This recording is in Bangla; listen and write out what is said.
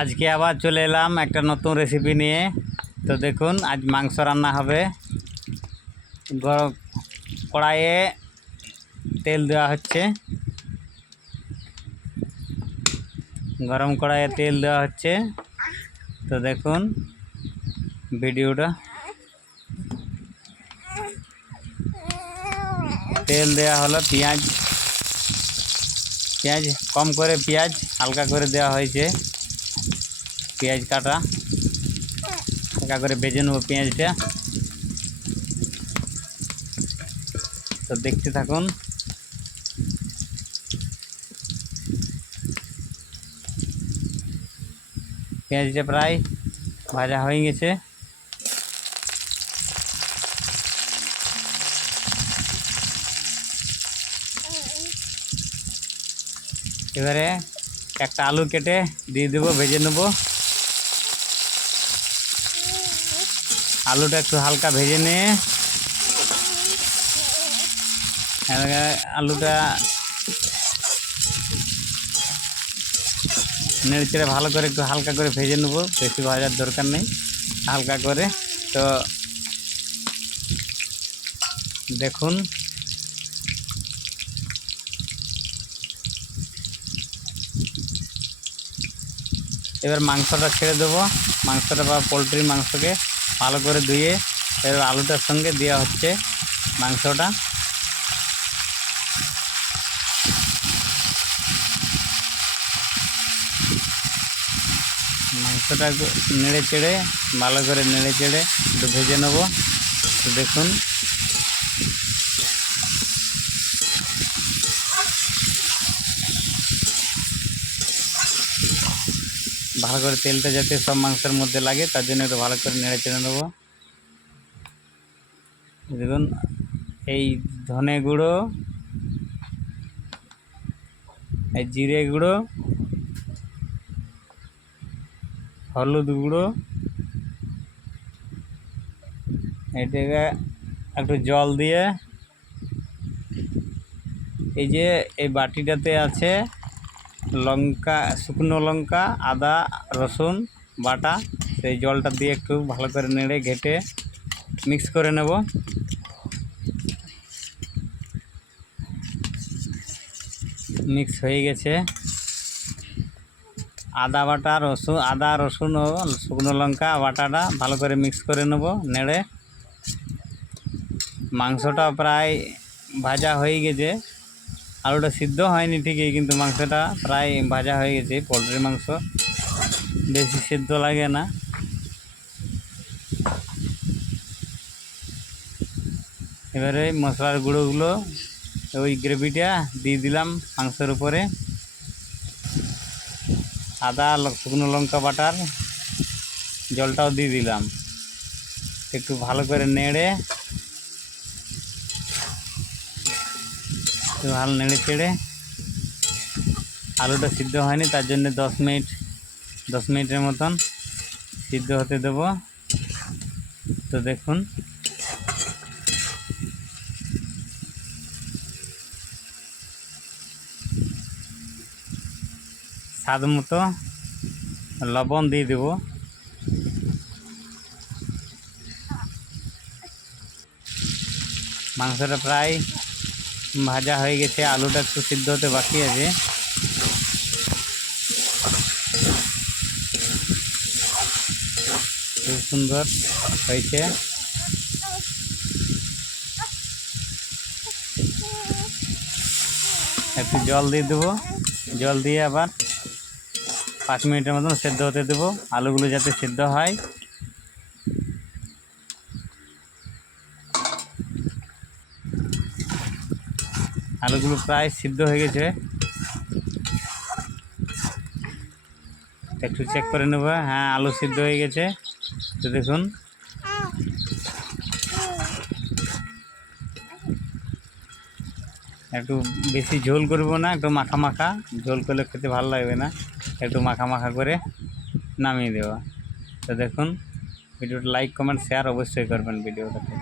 আজকে আবার চলে এলাম একটা নতুন রেসিপি নিয়ে। তো দেখুন, আজ মাংস রান্না হবে। কড়াইয়ে তেল দেওয়া হচ্ছে, গরম কড়াইয়ে তেল দেওয়া হচ্ছে। তো দেখুন ভিডিওটা। তেল দেওয়া হলো, পেঁয়াজ কম করে, পেঁয়াজ হালকা করে দেওয়া হয়েছে। পেঁয়াজ কাটা হালকা করে ভেজে নেব পেঁয়াজটা। তো দেখতে থাকুন। পেঁয়াজটা প্রায় ভাজা হয়ে গেছে। এবারে একটা আলু কেটে দিয়ে দেবো, ভেজে নেব। আলুটা একটু হালকা ভেজে নিয়ে আলুটা নেড়ে চেড়ে ভালো করে একটু হালকা করে ভেজে নেব, বেশি ভাজার দরকার নেই, হালকা করে। তো দেখুন এবার মাংসটা ছেড়ে দেবো। মাংসটা বা পোলট্রির মাংসকে ভালো করে ধুয়ে এবার আলুটার সঙ্গে দেওয়া হচ্ছে মাংসটা। মাংসটা একটু নেড়ে চেড়ে ভালো করে নেড়ে চেড়ে একটু ভেজে নেব। তো দেখুন ভালো করে তেলটা যাতে সব মাংসের মধ্যে লাগে তার জন্য একটু ভালো করে নেড়ে চেড়ে নেবো। দেখুন এই ধনে গুঁড়ো, এই জিরে গুঁড়ো, হলুদ গুঁড়ো, এটাকে একটু জল দিয়ে, এই যে এই বাটিটাতে আছে লঙ্কা, শুকনো লঙ্কা, আদা রসুন বাটা, সেই জলটা দিয়ে একটু ভালো করে নেড়ে ঘেটে মিক্স করে নেব। মিক্স হয়ে গেছে। আদা রসুন ও শুকনো লঙ্কা বাটাটা ভালো করে মিক্স করে নেব নেড়ে। মাংসটা প্রায় ভাজা হয়ে গেছে। আলুটা সিদ্ধ হয়নি ঠিকই, কিন্তু মাংসটা প্রায় ভাজা হয়ে গেছে। পোলট্রির মাংস বেশি সিদ্ধ লাগে না। এবারে মশলার গুঁড়োগুলো, ওই গ্রেভিটা দিয়ে দিলাম মাংসের উপরে। আদা শুকনো লঙ্কা বাটার জলটাও দিয়ে দিলাম। একটু ভালো করে নেড়ে ভালো নেড়ে চেড়ে, আলুটা সিদ্ধ হয়নি তার জন্য 10 মিনিটের মতন সিদ্ধ হতে দেব। তো দেখুন স্বাদ মতো লবণ দিয়ে দেব। মাংসটা প্রায় ভাজা হয়ে গেছে, আলুটা একটু সিদ্ধ হতে বাকি আছে। খুব সুন্দর হয়েছে। একটু জল দিয়ে দেবো, জল দিয়ে আবার 5 মিনিটের মতন সেদ্ধ হতে দেবো, আলুগুলো যাতে সেদ্ধ হয়। আলুগুলো প্রায় সিদ্ধ হয়ে গেছে, একটু চেক করে নেব। হ্যাঁ, আলু সিদ্ধ হয়ে গেছে। তো দেখুন একটু বেশি ঝোল করব না, একটু মাখা মাখা। ঝোল করলে খেতে ভালো লাগবে না, একটু মাখা মাখা করে নামিয়ে দেওয়া। তো দেখুন ভিডিওটা লাইক কমেন্ট শেয়ার অবশ্যই করবেন ভিডিওটাতে।